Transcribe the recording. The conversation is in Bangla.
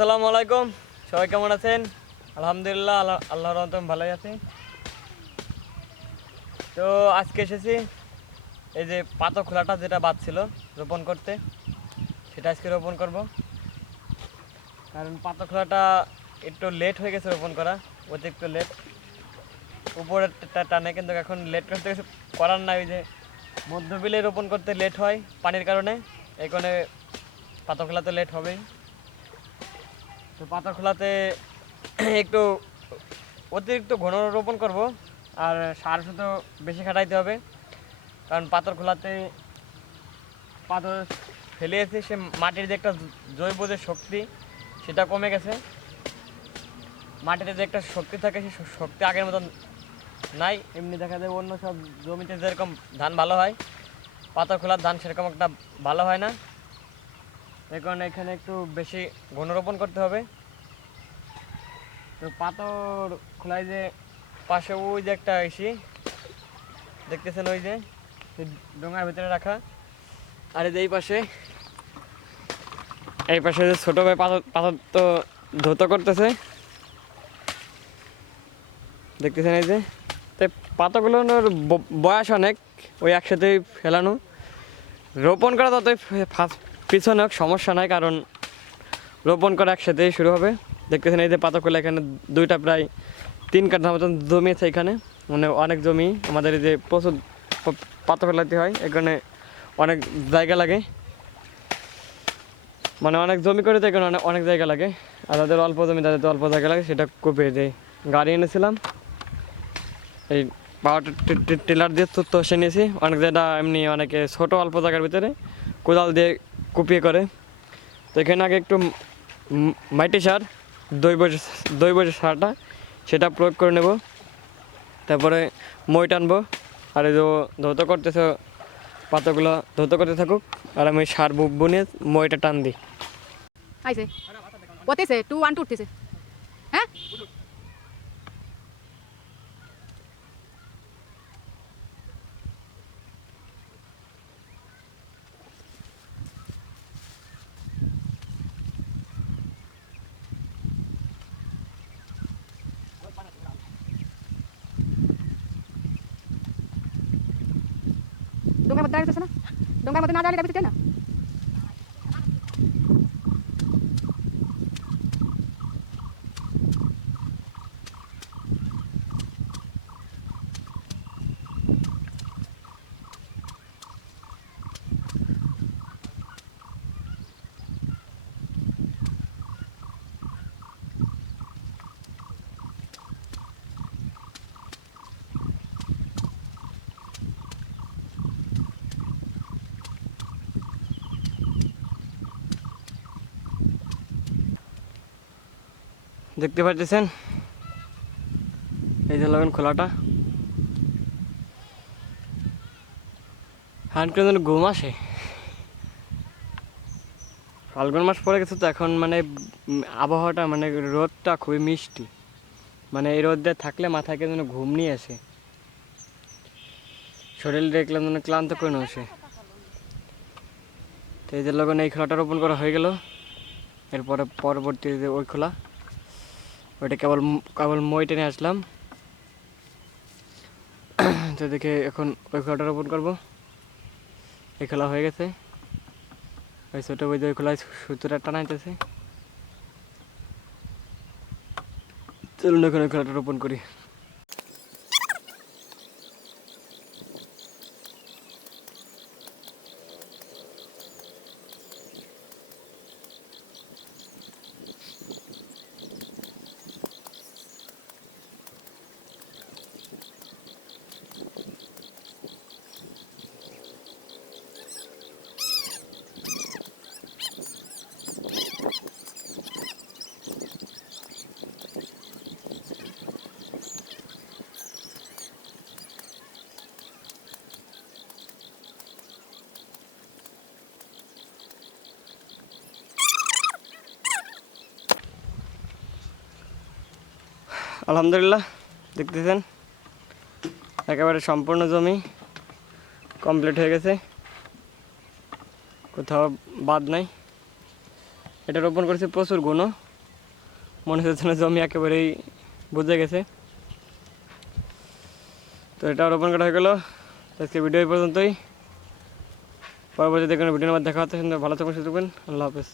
আসসালামু আলাইকুম, সবাই কেমন আছেন? আলহামদুলিল্লাহ, আল্লাহর রহমতে আমি ভালোই আছি। তো আজকে এসেছি এই যে পাতা খোলাটা যেটা বাদ ছিল রোপণ করতে, সেটা আজকে রোপণ করব। কারণ পাতা খোলাটা একটু লেট হয়ে গেছে রোপণ করা, অতিরিক্ত লেট। উপরের টানে কিন্তু এখন লেট করতে কিছু করার নাই। ওই যে মধ্যবিলে রোপণ করতে লেট হয় পানির কারণে, এই কারণে পাতা খোলাতে লেট হবেই। তো পাতা খোলাতে একটু অতিরিক্ত ঘন রোপণ করব, আর সার শুধু বেশি খাটাইতে হবে। কারণ পাথর খোলাতে পাথর ফেলিয়েছে, সে মাটির যে একটা জৈব যে শক্তি সেটা কমে গেছে। মাটিতে যে একটা শক্তি থাকে সেই শক্তি আগের মতন নাই। এমনি দেখা যায় অন্য সব জমিতে যেরকম ধান ভালো হয়, পাথর খোলার ধান সেরকম একটা ভালো হয় না। এই কারণে এখানে একটু বেশি ঘন রোপণ করতে হবে। তো পাথর খোলায় যে পাশে ওই যে একটা ইসি দেখতেছেন, ওই যে ডোঙার ভিতরে রাখা। আর এই পাশে যে ছোটো ভাই পাথর পাথর তো ধৌত করতেছে, দেখতেছেন। এই যে তো পাতাগুলোর বয়স অনেক, ওই একসাথেই ফেলানো। রোপণ করা ততই পিছনে সমস্যা নাই, কারণ রোপণ করা একসাথেই শুরু হবে। দেখতেছেন এই যে পাতাগুলো, এখানে দুইটা প্রায় 3 কাঠা মতন জমি আছে এখানে। মানে অনেক জমি আমাদের, এই যে প্রচুর পাতা ফেলাতে হয়, এখানে অনেক জায়গা লাগে। মানে অনেক জমি করে তো এখানে অনেক জায়গা লাগে। আর তাদের অল্প জমি, তাদের তো অল্প জায়গা লাগে, সেটা কুপিয়ে যে গাড়ি এনেছিলাম এই পাওয়ার টিলার দিয়ে তো সে নিয়েছি। অনেক জায়গা এমনি অনেকে ছোটো অল্প জায়গার ভিতরে কোদাল দিয়ে কুপিয়ে করে। তো এখানে আগে একটু মাটি সার, দৈব যে সারটা সেটা প্রয়োগ করে নেব। তারপরে মই টানবো। আর এই যে ধৌত করতেছে, পাতাগুলো ধৌত করতে থাকুক, আর আমি সার বুনিয়ে মইটা টান দিই। আইছে ওতেছে 2 1 2 উঠতেছে। হ্যাঁ ডোঙ্গার মধ্যে দাঁড়াইতেছে না, ডোঙ্গার মধ্যে না দাঁড়ালে যাবি না। দেখতে পাচ্ছেন এই যে লগন খোলাটা। হান করে যেন ঘুম আসে। ফাল্গুন মাস পরে গেছে তো এখন, মানে আবহাওয়াটা, মানে রোদটা খুবই মিষ্টি। মানে এই রোদে থাকলে মাথায় যেন ঘুম নিয়ে আসে, শরীর দেখলাম যেন ক্লান্ত করে আসে। তো এই যে লগন এই খোলাটা রোপণ করা হয়ে গেল। এরপরে পরবর্তী যে ওই খোলা, ওইটা কেবল মই টেনে আসলাম। তো দেখে এখন ওই খোলাটা রোপণ করবো। এই খোলা হয়ে গেছে, ওই ছোটো ওই যে ওই খোলায় সুতোটা টানাইতেছে। চলুন এখন ওই খোলাটা রোপণ করি। আলহামদুলিল্লাহ, দেখতেছেন একেবারে সম্পূর্ণ জমি কমপ্লিট হয়ে গেছে, কোথাও বাদ নাই। এটা রোপণ করেছে প্রচুর ঘন। মনে হচ্ছে যেন জমি একেবারেই বুঝে গেছে। তো এটা রোপণ করা হয়ে গেল। আজকে ভিডিও এই পর্যন্তই। পরবর্তীতে কোনো ভিডিওর মধ্যে দেখা হচ্ছে। ভালো থাকবেন, সুস্থ থাকবেন। আল্লাহ হাফেজ।